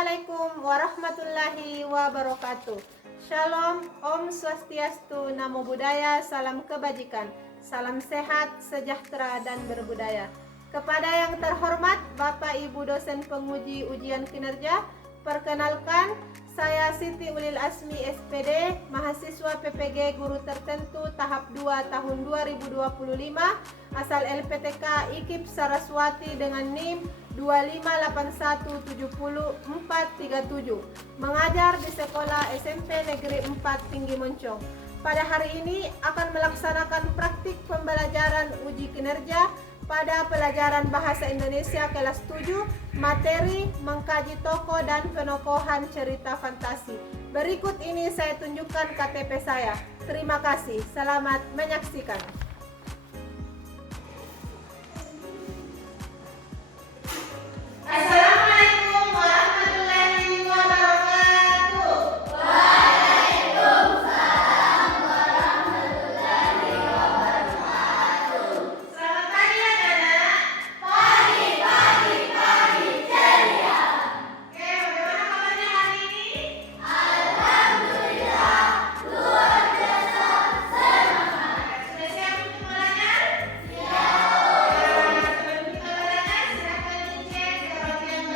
Assalamualaikum warahmatullahi wabarakatuh. Shalom, Om Swastiastu, Namo Buddhaya, salam kebajikan, salam sehat, sejahtera, dan berbudaya. Kepada yang terhormat Bapak Ibu dosen penguji ujian kinerja, perkenalkan saya Siti Ulil Asmi SPD, mahasiswa PPG Guru Tertentu tahap 2 tahun 2025, asal LPTK IKIP Saraswati dengan NIM 258170437, mengajar di Sekolah SMP Negeri 4 Tinggi Moncong. Pada hari ini akan melaksanakan praktik pembelajaran uji kinerja pada pelajaran Bahasa Indonesia kelas 7, materi mengkaji tokoh dan penokohan cerita fantasi. Berikut ini saya tunjukkan KTP saya. Terima kasih. Selamat menyaksikan. Assalamualaikum warahmatullahi wabarakatuh. Waalaikumsalam warahmatullahi wabarakatuh. Selamat pagi anak-anak. Pagi ceria. Oke, bagaimana kabarnya hari ini? Alhamdulillah, luar biasa semangat. Sudah siap untuk belajar? Siap. Sebelum kita belajar, silakan dicek ke bagian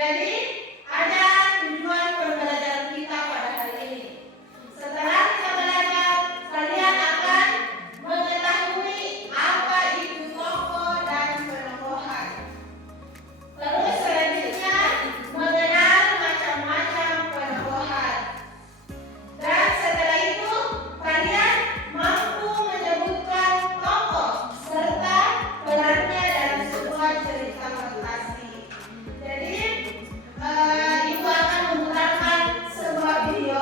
Jadi ada tujuan pembelajaran kita pada hari ini. Setelah kita belajar, kalian akan mengetahui apa itu tokoh dan penokohan. Terus selanjutnya mengenal macam-macam penokohan. Dan setelah itu kalian mampu menyebutkan tokoh serta perannya dalam sebuah cerita fantasi. Jadi ibu akan memutarkan sebuah video.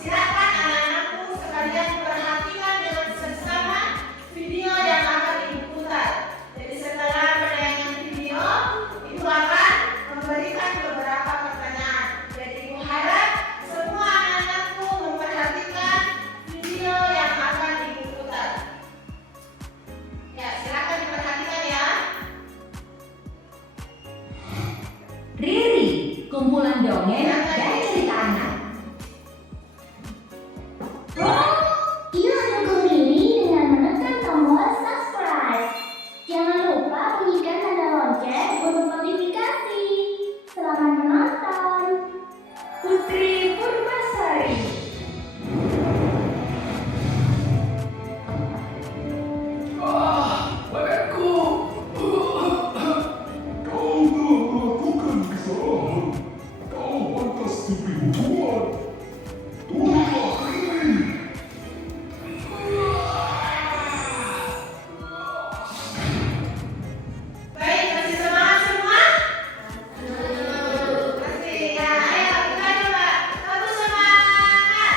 Silakan anak-anakku sekalian perhatikan dengan seksama video yang akan ibu putar. Jadi setelah penayangan video, ibu akan memberikan beberapa pertanyaan. Jadi ibu harap semua anak-anakku memperhatikan video yang akan ibu putar. Ya, silakan diperhatikan ya. Riri, kumpulan dongeng dan cerita anak. Yuk dukung Riri dengan menekan tombol subscribe. Jangan lupa bunyikan tanda lonceng untuk notifikasi. Selamat menonton. Putri Purwasari. Badanku. Kau telah melakukan kesalahan. Kau pantas diberi hukuman. Turunlah Riri. Baik, masih semangat semua? Masih ya, ayo kita coba. Satu semangat.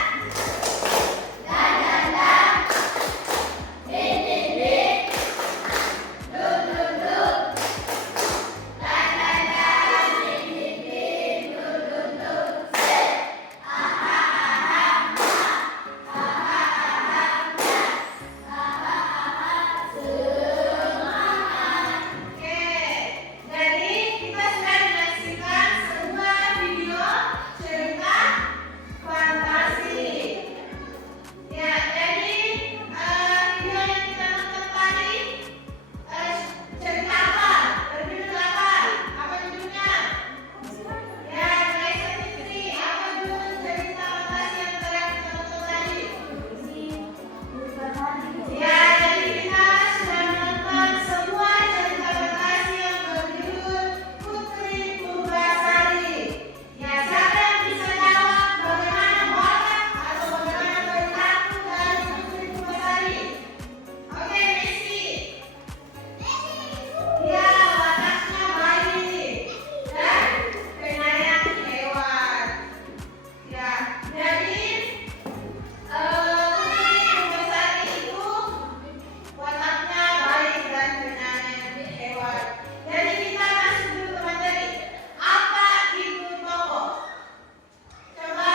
Oke, jadi kita sudah menyaksikan sebuah video cerita fantasi. Ya, jadi video yang kita nonton tadi cerita apa? Berjudul apa? Apa judulnya? Ya, Maisa Fitri, apa judul cerita fantasi yang telah kita nonton tadi? Ya, jadi kita sudah menonton sebuah cerita fantasi yang berjudul Putri Purwasari. Ya, siapa yang bisa jawab bagaimana watak atau bagaimana perilaku dari Putri Purwasari? Oke, Messi. Ya, wataknya baik dan penyayang hewan. Ya, jadi Putri Purwasari itu wataknya baik dan penyayang hewan. Jadi kita masuk dulu ke materi. Apa itu tokoh? Coba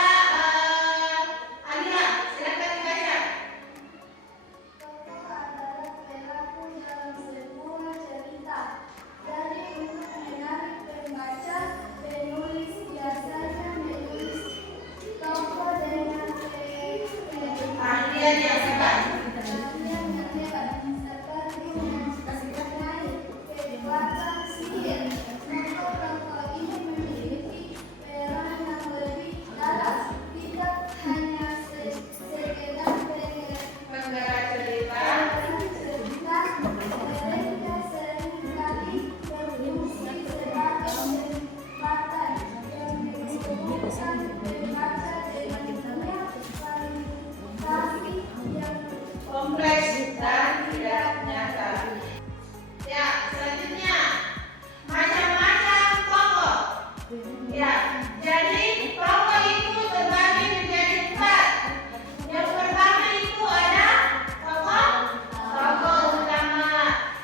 Alia, silakan dibaca. Tokoh adalah perilaku dalam sebuah cerita. Jadi untuk menarik pembaca, penulis biasanya menulis tokoh dengan Ahlian yang hebat. keahlian yang hebat, seperti mengenai kekuatan sihir. Tokoh-tokoh ini memiliki peran yang lebih dalam, tidak hanya sekedar Penggerak cerita. mereka seringkali berfungsi sebagai jembatan yang menghubungkan pembaca dengan dunia fantasi yang Kompleks dan tidak nyata. Ya, selanjutnya macam-macam tokoh. Ya, jadi tokoh itu terbagi menjadi 4. Yang pertama itu ada tokoh utama.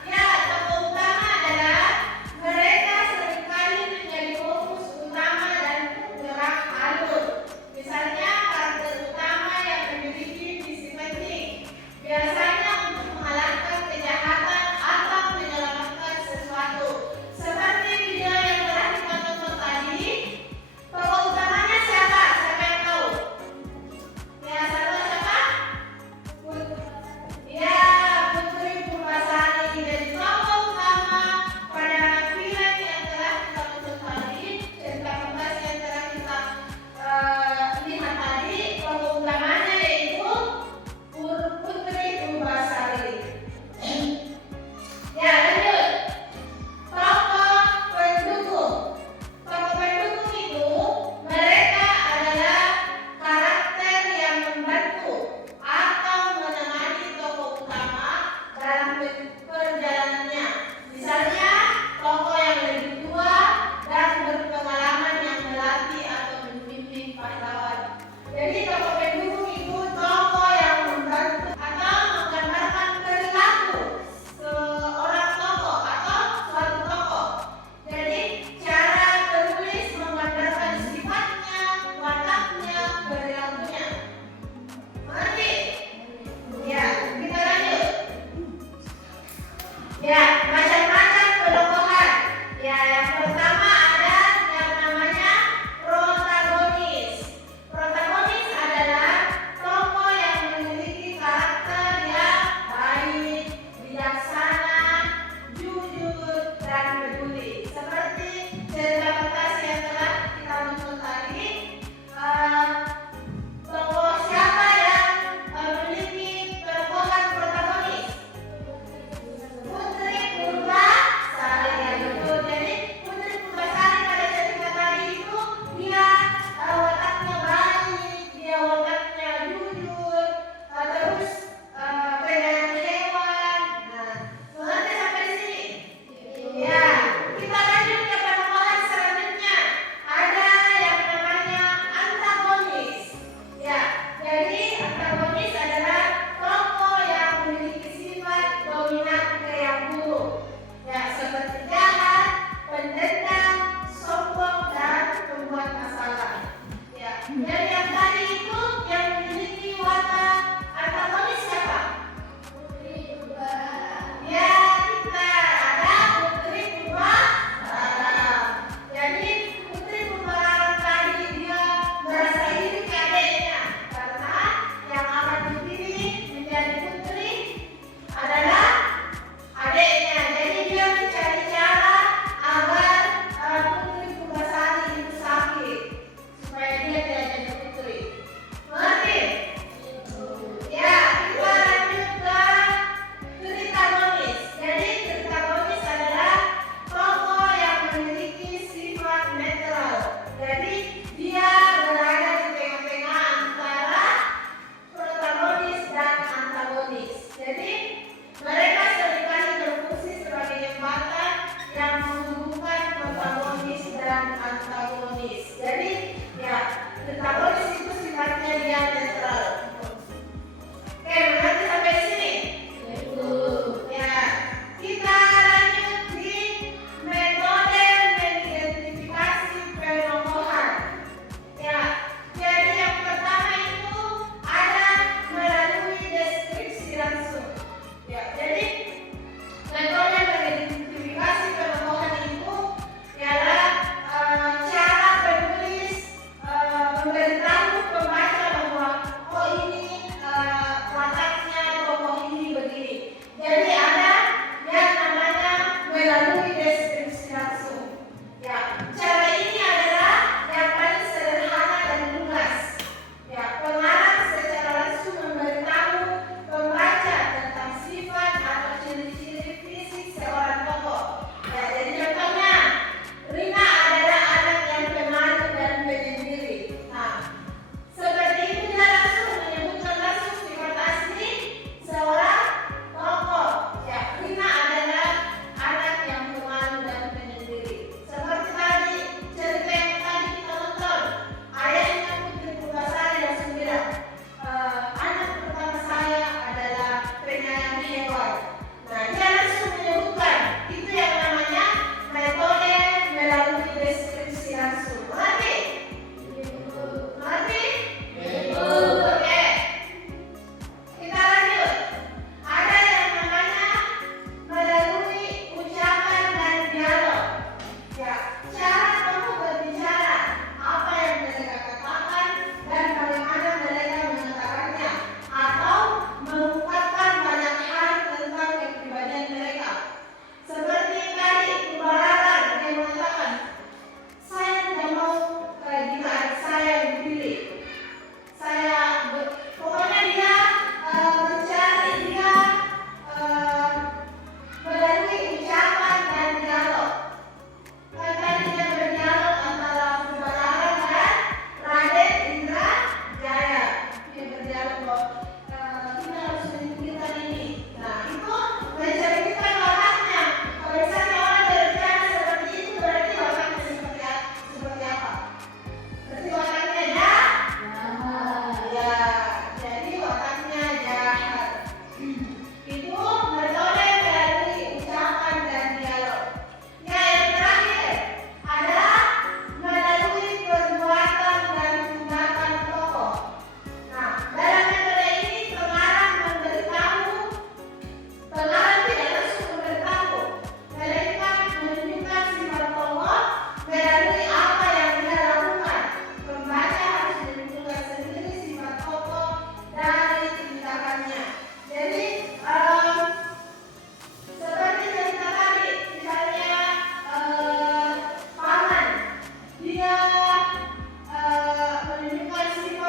Ya, tokoh utama adalah mereka seringkali menjadi fokus utama dan gerak alur. Misalnya karakter utama yang memiliki misi penting. Biasanya untuk mengalahkan kejahatan atau menyelamatkan sesuatu. Seperti video yang telah kita tonton tadi,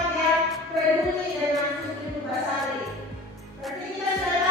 sifat yang peduli dengan Siti Nurbasari. Berarti kita sudah